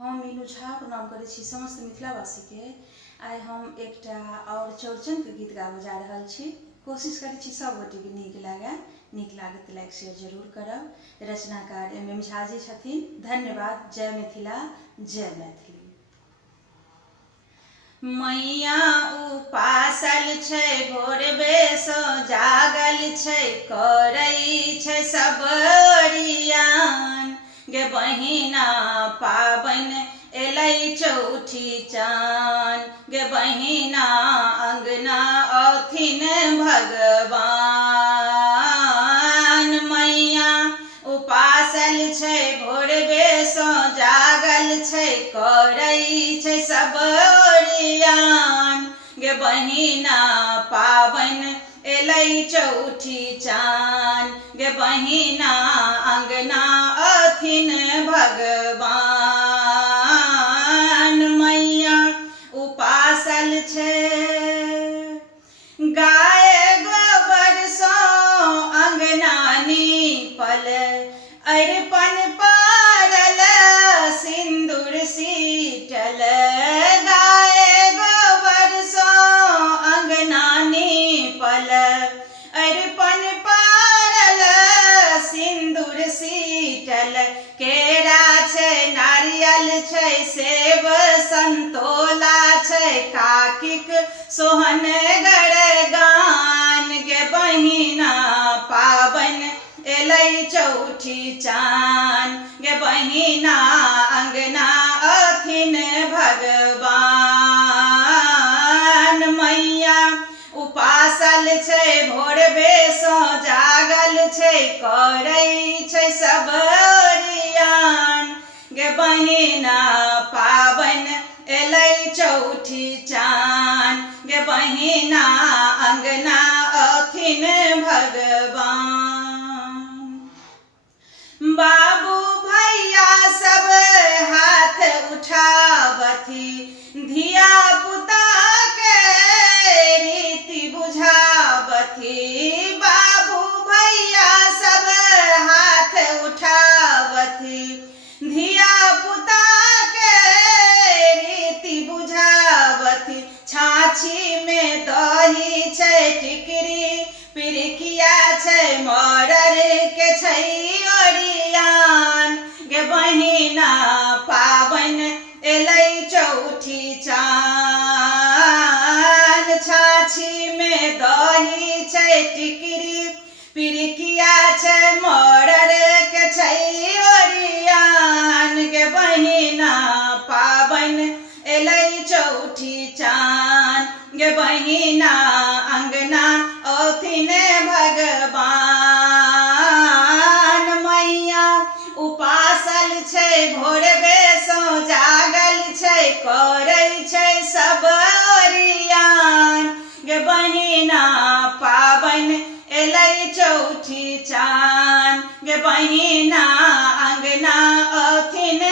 हम मीनू झा प्रणाम करै छी समस्त मिथिलावासी के। आइ हम एकटा और चौड़चन के गीत गाबऽ जा रहल छी। कोशिश करै छी सब गोटे के नीक लागे। नीक लागे तो लाइक शेयर जरूर करब। रचनाकार MM झा जी छथिन। धन्यवाद। जय मिथिला, जय मैथिली। मैया उपासल छै, भोरबे सँ जागल छै, करै छै सब ओरियान। गे बहिना पाबनि एलै चौठी चान, गे बहिना अंगना औथिन भगवान। मैया उपासल छै, भोरबे सँ जागल छै, करै छै सब ओरियान। गे बहिना पाबनि एलै चौठी चान, गे बहिना अंगना औथिन भगवान। मैया उपासल छै, गाय गोबर सँ अंगना नीपल, अरिपन पारल, सिन्दूर सीटल। गाय गोबर सँ अंगना नीपल, अरिपन पारल, सिन्दूर सीटल। केरा छै, नारियल छै, सेब संतोला छै, काकिक सोहनगर गान। गे बहिना पाबनि एलै चौठी चान, गे बहिना अंगना औथिन भगवान। मैया उपासल छै, भोरबे सँ जागल छै, करै छै सब ओरियान। गे बहिना पाबनि एलै चौठी चान, गे बहिना अंगना औथिन भगवान। बाबू भैया सब हाथ उठावथि, धिया पुता के रीति बुझावथि। बाबू भैया सब हाथ उठावथि, धिया पुता के रीति बुझावथि। छाछी में दही छै, टिकरी पिरिकिया छै, मरर के छै ओरियान। गे बहिना पाबनि एलै चौठी चान, छाछी में दही छै, टिकरी पिरिकिया छै, मरर के छै ओरियान। गे बहिना पाबनि एलै चौठी चान, गे बहिना अंगना औथिन भगवान। मैया उपासल छै, भोरबे सँ जागल छै, करै छै सब ओरियान। गे बहिना पाबनि एलै चौठी चान, गे बहिना अंगना औथिन